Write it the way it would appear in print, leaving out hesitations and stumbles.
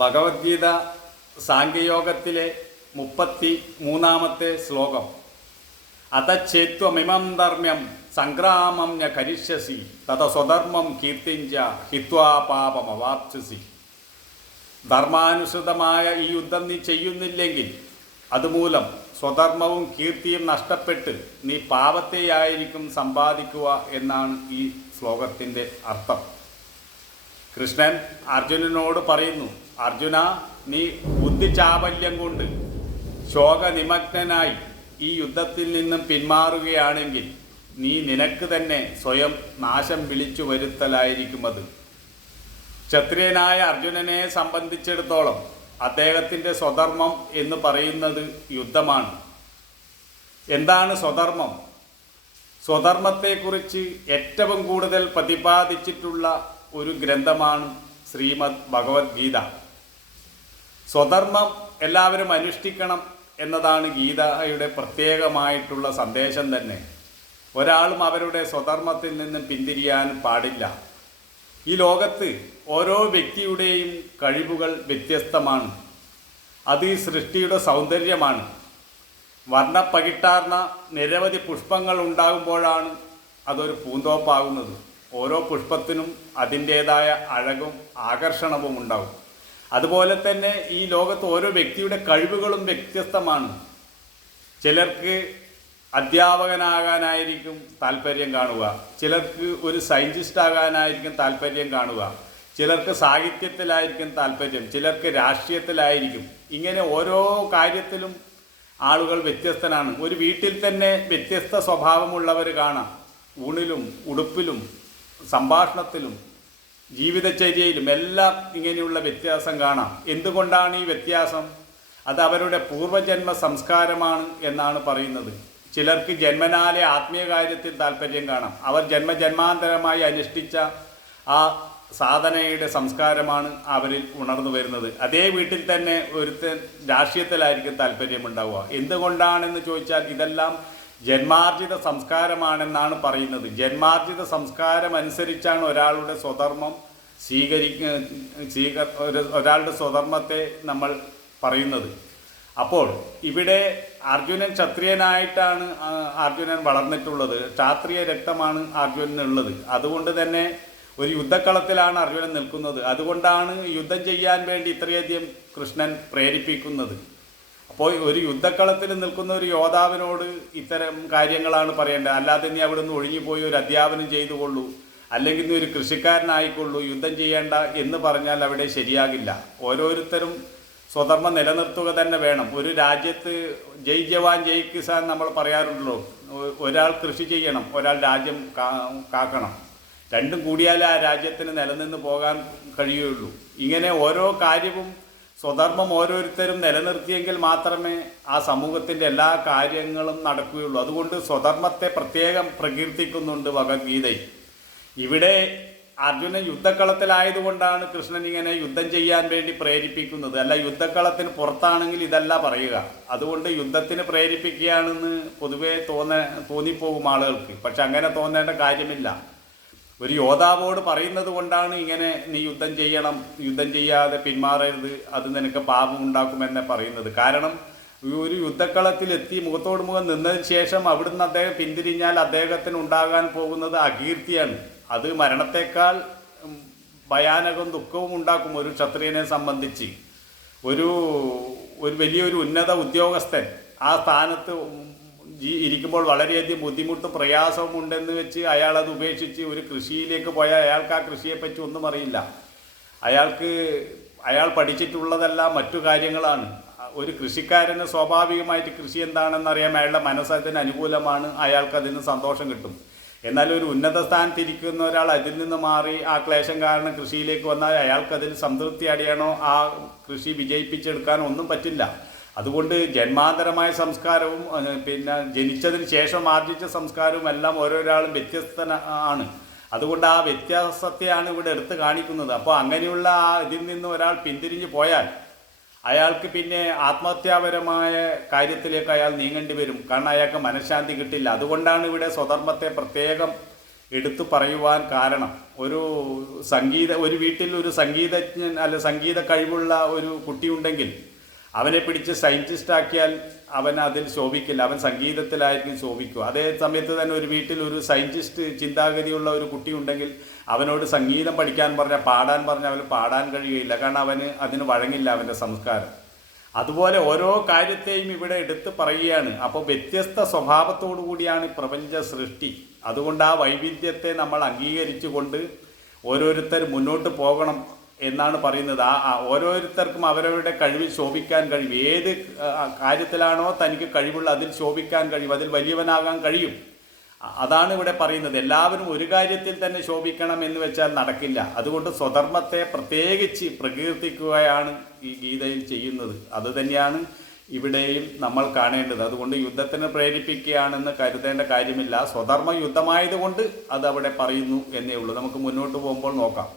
ഭഗവത്ഗീത സാംഖ്യയോഗത്തിലെ 33-ാമത്തെ ശ്ലോകം. അതച്ഛേത്വമിമം ധർമ്മ്യം സംഗ്രാമം ന കരിഷ്യസി തത സ്വധർമ്മം കീർത്തിഞ്ച ഹിത്വാ പാപമവാപ്സ്യസി. ധർമാനുസൃതമായ ഈ യുദ്ധം നീ ചെയ്യുന്നില്ലെങ്കിൽ അതുമൂലം സ്വധർമ്മവും കീർത്തിയും നഷ്ടപ്പെട്ട് നീ പാപത്തെയായിരിക്കും സമ്പാദിക്കുക എന്നാണ് ഈ ശ്ലോകത്തിൻ്റെ അർത്ഥം. കൃഷ്ണൻ അർജുനനോട് പറയുന്നു, അർജുന, നീ ബുദ്ധിചാപല്യം കൊണ്ട് ശോകനിമഗ്നനായി ഈ യുദ്ധത്തിൽ നിന്നും പിന്മാറുകയാണെങ്കിൽ നീ നിനക്ക് തന്നെ സ്വയം നാശം വിളിച്ചു വരുത്തലായിരിക്കും അത്. ക്ഷത്രിയനായ അർജുനനെ സംബന്ധിച്ചിടത്തോളം അദ്ദേഹത്തിൻ്റെ സ്വധർമ്മം എന്ന് പറയുന്നത് യുദ്ധമാണ്. എന്താണ് സ്വധർമ്മം? സ്വധർമ്മത്തെക്കുറിച്ച് ഏറ്റവും കൂടുതൽ പ്രതിപാദിച്ചിട്ടുള്ള ഒരു ഗ്രന്ഥമാണ് ശ്രീമദ് ഭഗവത്ഗീത. സ്വധർമ്മം എല്ലാവരും അനുഷ്ഠിക്കണം എന്നതാണ് ഗീതയുടെ പ്രത്യേകമായിട്ടുള്ള സന്ദേശം തന്നെ. ഒരാളും അവരുടെ സ്വധർമ്മത്തിൽ നിന്നും പിന്തിരിയാൻ പാടില്ല. ഈ ലോകത്ത് ഓരോ വ്യക്തിയുടെയും കഴിവുകൾ വ്യത്യസ്തമാണ്. അത് ഈ സൃഷ്ടിയുടെ സൗന്ദര്യമാണ്. വർണ്ണപ്പകിട്ടാർന്ന നിരവധി പുഷ്പങ്ങൾ ഉണ്ടാകുമ്പോഴാണ് അതൊരു പൂന്തോപ്പാകുന്നത്. ഓരോ പുഷ്പത്തിനും അതിൻ്റേതായ അഴകും ആകർഷണവും ഉണ്ടാകും. അതുപോലെ തന്നെ ഈ ലോകത്ത് ഓരോ വ്യക്തിയുടെ കഴിവുകളും വ്യത്യസ്തമാണ്. ചിലർക്ക് അധ്യാപകനാകാനായിരിക്കും താല്പര്യം കാണുക, ചിലർക്ക് ഒരു സയൻറ്റിസ്റ്റ് ആകാനായിരിക്കും താല്പര്യം കാണുക, ചിലർക്ക് സാഹിത്യത്തിലായിരിക്കും താല്പര്യം, ചിലർക്ക് രാഷ്ട്രീയത്തിലായിരിക്കും. ഇങ്ങനെ ഓരോ കാര്യത്തിലും ആളുകൾ വ്യത്യസ്തനാണ്. ഒരു വീട്ടിൽ തന്നെ വ്യത്യസ്ത സ്വഭാവമുള്ളവർ കാണാം. ഊണിലും ഉടുപ്പിലും സംഭാഷണത്തിലും ജീവിതചര്യയിലും എല്ലാം ഇങ്ങനെയുള്ള വ്യത്യാസം കാണാം. എന്തുകൊണ്ടാണ് ഈ വ്യത്യാസം? അത് അവരുടെ പൂർവജന്മ സംസ്കാരമാണ് എന്നാണ് പറയുന്നത്. ചിലർക്ക് ജന്മനാലെ ആത്മീയ കാര്യത്തിൽ താല്പര്യം കാണാം. അവർ ജന്മജന്മാന്തരമായി അനുഷ്ഠിച്ച ആ സാധനയുടെ സംസ്കാരമാണ് അവരിൽ ഉണർന്നു വരുന്നത്. അതേ വീട്ടിൽ തന്നെ ഒരുത്തൻ രാഷ്ട്രീയത്തിലായിരിക്കും താല്പര്യമുണ്ടാവുക. എന്തുകൊണ്ടാണെന്ന് ചോദിച്ചാൽ ഇതെല്ലാം ജന്മാർജിത സംസ്കാരമാണെന്നാണ് പറയുന്നത്. ജന്മാർജിത സംസ്കാരം അനുസരിച്ചാണ് ഒരാളുടെ സ്വധർമ്മം ഒരാളുടെ സ്വധർമ്മത്തെ നമ്മൾ പറയുന്നത്. അപ്പോൾ ഇവിടെ അർജുനൻ ക്ഷത്രിയനായിട്ടാണ് അർജുനൻ വളർന്നിട്ടുള്ളത്. ക്ഷാത്രിയ രക്തമാണ് അർജുനനുള്ളത്. അതുകൊണ്ട് തന്നെ ഒരു യുദ്ധക്കളത്തിലാണ് അർജുനൻ നിൽക്കുന്നത്. അതുകൊണ്ടാണ് യുദ്ധം ചെയ്യാൻ വേണ്ടി ഇത്രയധികം കൃഷ്ണൻ പ്രേരിപ്പിക്കുന്നത്. അപ്പോൾ ഒരു യുദ്ധക്കളത്തിൽ നിൽക്കുന്ന ഒരു യോദ്ധാവിനോട് ഇത്തരം കാര്യങ്ങളാണ് പറയേണ്ടത്. അല്ലാതെ നീ അവിടെ നിന്ന് ഒഴിഞ്ഞുപോയി ഒരു അധ്യാപനം ചെയ്തുകൊള്ളൂ, അല്ലെങ്കിൽ നീ ഒരു കൃഷിക്കാരനായിക്കൊള്ളൂ, യുദ്ധം ചെയ്യേണ്ട എന്ന് പറഞ്ഞാൽ അവിടെ ശരിയാകില്ല. ഓരോരുത്തരും സ്വധർമ്മം നിലനിർത്തുക തന്നെ വേണം. ഒരു രാജ്യത്ത് ജയ് ജവാൻ ജയ് കിസാൻ നമ്മൾ പറയാറുണ്ടല്ലോ. ഒരാൾ കൃഷി ചെയ്യണം, ഒരാൾ രാജ്യം കാക്കണം. രണ്ടും കൂടിയാലേ ആ രാജ്യത്തിന് നിലനിന്ന് പോകാൻ കഴിയുകയുള്ളൂ. ഇങ്ങനെ ഓരോ കാര്യവും സ്വധർമ്മം ഓരോരുത്തരും നിലനിർത്തിയെങ്കിൽ മാത്രമേ ആ സമൂഹത്തിൻ്റെ എല്ലാ കാര്യങ്ങളും നടക്കുകയുള്ളൂ. അതുകൊണ്ട് സ്വധർമ്മത്തെ പ്രത്യേകം പ്രകീർത്തിക്കുന്നുണ്ട് ഭഗവത്ഗീതയിൽ. ഇവിടെ അർജുനൻ യുദ്ധക്കളത്തിലായതുകൊണ്ടാണ് കൃഷ്ണൻ ഇങ്ങനെ യുദ്ധം ചെയ്യാൻ വേണ്ടി പ്രേരിപ്പിക്കുന്നത്. അല്ല, യുദ്ധക്കളത്തിന് പുറത്താണെങ്കിൽ ഇതല്ല പറയുക. അതുകൊണ്ട് യുദ്ധത്തിന് പ്രേരിപ്പിക്കുകയാണെന്ന് പൊതുവെ തോന്നിപ്പോകും ആളുകൾക്ക്. പക്ഷെ അങ്ങനെ തോന്നേണ്ട കാര്യമില്ല. ഒരു യോദ്ധാവോട് പറയുന്നത് കൊണ്ടാണ് ഇങ്ങനെ നീ യുദ്ധം ചെയ്യണം, യുദ്ധം ചെയ്യാതെ പിന്മാറരുത്, അത് നിനക്ക് പാപം ഉണ്ടാക്കുമെന്നെ പറയുന്നത്. കാരണം ഒരു യുദ്ധക്കളത്തിലെത്തി മുഖത്തോട് മുഖം നിന്നതിന് ശേഷം അവിടുന്ന് അദ്ദേഹം പിന്തിരിഞ്ഞാൽ അദ്ദേഹത്തിന് ഉണ്ടാകാൻ പോകുന്നത് അകീർത്തിയാണ്. അത് മരണത്തെക്കാൾ ഭയാനകവും ദുഃഖവും ഉണ്ടാക്കും ഒരു ക്ഷത്രിയനെ സംബന്ധിച്ച്. ഒരു വലിയൊരു ഉന്നത ഉദ്യോഗസ്ഥൻ ആ സ്ഥാനത്ത് ഇരിക്കുമ്പോൾ വളരെയധികം ബുദ്ധിമുട്ടും പ്രയാസവും ഉണ്ടെന്ന് വെച്ച് അയാൾ അത് ഉപേക്ഷിച്ച് ഒരു കൃഷിയിലേക്ക് പോയാൽ അയാൾക്ക് ആ കൃഷിയെപ്പറ്റി ഒന്നും അറിയില്ല. അയാൾ പഠിച്ചിട്ടുള്ളതെല്ലാം മറ്റു കാര്യങ്ങളാണ്. ഒരു കൃഷിക്കാരന് സ്വാഭാവികമായിട്ട് കൃഷി എന്താണെന്നറിയാൻ അയാളുടെ മനസ്സതിന് അനുകൂലമാണ്, അയാൾക്കതിന് സന്തോഷം കിട്ടും. എന്നാൽ ഒരു ഉന്നത സ്ഥാനത്തിരിക്കുന്ന ഒരാൾ അതിൽ നിന്ന് മാറി ആ ക്ലേശം കാരണം കൃഷിയിലേക്ക് വന്നാൽ അയാൾക്കതിൽ സംതൃപ്തി അടയണോ ആ കൃഷി വിജയിപ്പിച്ചെടുക്കാനോ ഒന്നും പറ്റില്ല. അതുകൊണ്ട് ജന്മാന്തരമായ സംസ്കാരവും പിന്നെ ജനിച്ചതിന് ശേഷം ആർജിച്ച സംസ്കാരവും എല്ലാം ഓരോരാളും വ്യത്യസ്തമാണ്. അതുകൊണ്ട് ആ വ്യത്യാസത്തെയാണ് ഇവിടെ എടുത്ത് കാണിക്കുന്നത്. അപ്പോൾ അങ്ങനെയുള്ള ഇതിൽ നിന്ന് ഒരാൾ പിന്തിരിഞ്ഞു പോയാൽ അയാൾക്ക് പിന്നെ ആത്മഹത്യാപരമായ കാര്യത്തിലേക്ക് അയാൾ നീങ്ങേണ്ടി വരും. കാരണം അയാൾക്ക് മനഃശാന്തി കിട്ടില്ല. അതുകൊണ്ടാണ് ഇവിടെ സ്വധർമ്മത്തെ പ്രത്യേകം എടുത്തു പറയുവാൻ കാരണം ഒരു വീട്ടിൽ ഒരു സംഗീതജ്ഞൻ അല്ല സംഗീത കഴിവുള്ള ഒരു കുട്ടിയുണ്ടെങ്കിൽ അവനെ പിടിച്ച് സയൻറ്റിസ്റ്റ് ആക്കിയാൽ അവൻ അതിൽ ശോഭിക്കില്ല, അവൻ സംഗീതത്തിലായിരിക്കും ശോഭിക്കുക. അതേ സമയത്ത് തന്നെ ഒരു വീട്ടിൽ ഒരു സയൻറ്റിസ്റ്റ് ചിന്താഗതിയുള്ള ഒരു കുട്ടിയുണ്ടെങ്കിൽ അവനോട് സംഗീതം പഠിക്കാൻ പറഞ്ഞാൽ പാടാൻ പറഞ്ഞാൽ അവന് പാടാൻ കഴിയുകയില്ല, കാരണം അവന് അതിന് വഴങ്ങില്ല അവൻ്റെ സംസ്കാരം. അതുപോലെ ഓരോ കാര്യത്തെയും ഇവിടെ എടുത്ത് പറയുകയാണ്. അപ്പോൾ വ്യത്യസ്ത സ്വഭാവത്തോടു കൂടിയാണ് പ്രപഞ്ച സൃഷ്ടി. അതുകൊണ്ട് ആ വൈവിധ്യത്തെ നമ്മൾ അംഗീകരിച്ചുകൊണ്ട് ഓരോരുത്തർ മുന്നോട്ട് പോകണം എന്നാണ് പറയുന്നത്. ഓരോരുത്തർക്കും അവരവരുടെ കഴിവിൽ ശോഭിക്കാൻ കഴിയും. ഏത് കാര്യത്തിലാണോ തനിക്ക് കഴിവുള്ള അതിൽ ശോഭിക്കാൻ കഴിയും, അതിൽ വലിയവനാകാൻ കഴിയും. അതാണ് ഇവിടെ പറയുന്നത്. എല്ലാവരും ഒരു കാര്യത്തിൽ തന്നെ ശോഭിക്കണം എന്ന് വെച്ചാൽ നടക്കില്ല. അതുകൊണ്ട് സ്വധർമ്മത്തെ പ്രത്യേകിച്ച് പ്രകീർത്തിക്കുകയാണ് ഈ ഗീതയിൽ ചെയ്യുന്നത്. അതുതന്നെയാണ് ഇവിടെയും നമ്മൾ കാണേണ്ടത്. അതുകൊണ്ട് യുദ്ധത്തിന് പ്രേരിപ്പിക്കുകയാണെന്ന് കരുതേണ്ട കാര്യമില്ല. സ്വധർമ്മ യുദ്ധമായതുകൊണ്ട് അത് അവിടെ പറയുന്നു എന്നേ ഉള്ളൂ. നമുക്ക് മുന്നോട്ട് പോകുമ്പോൾ നോക്കാം.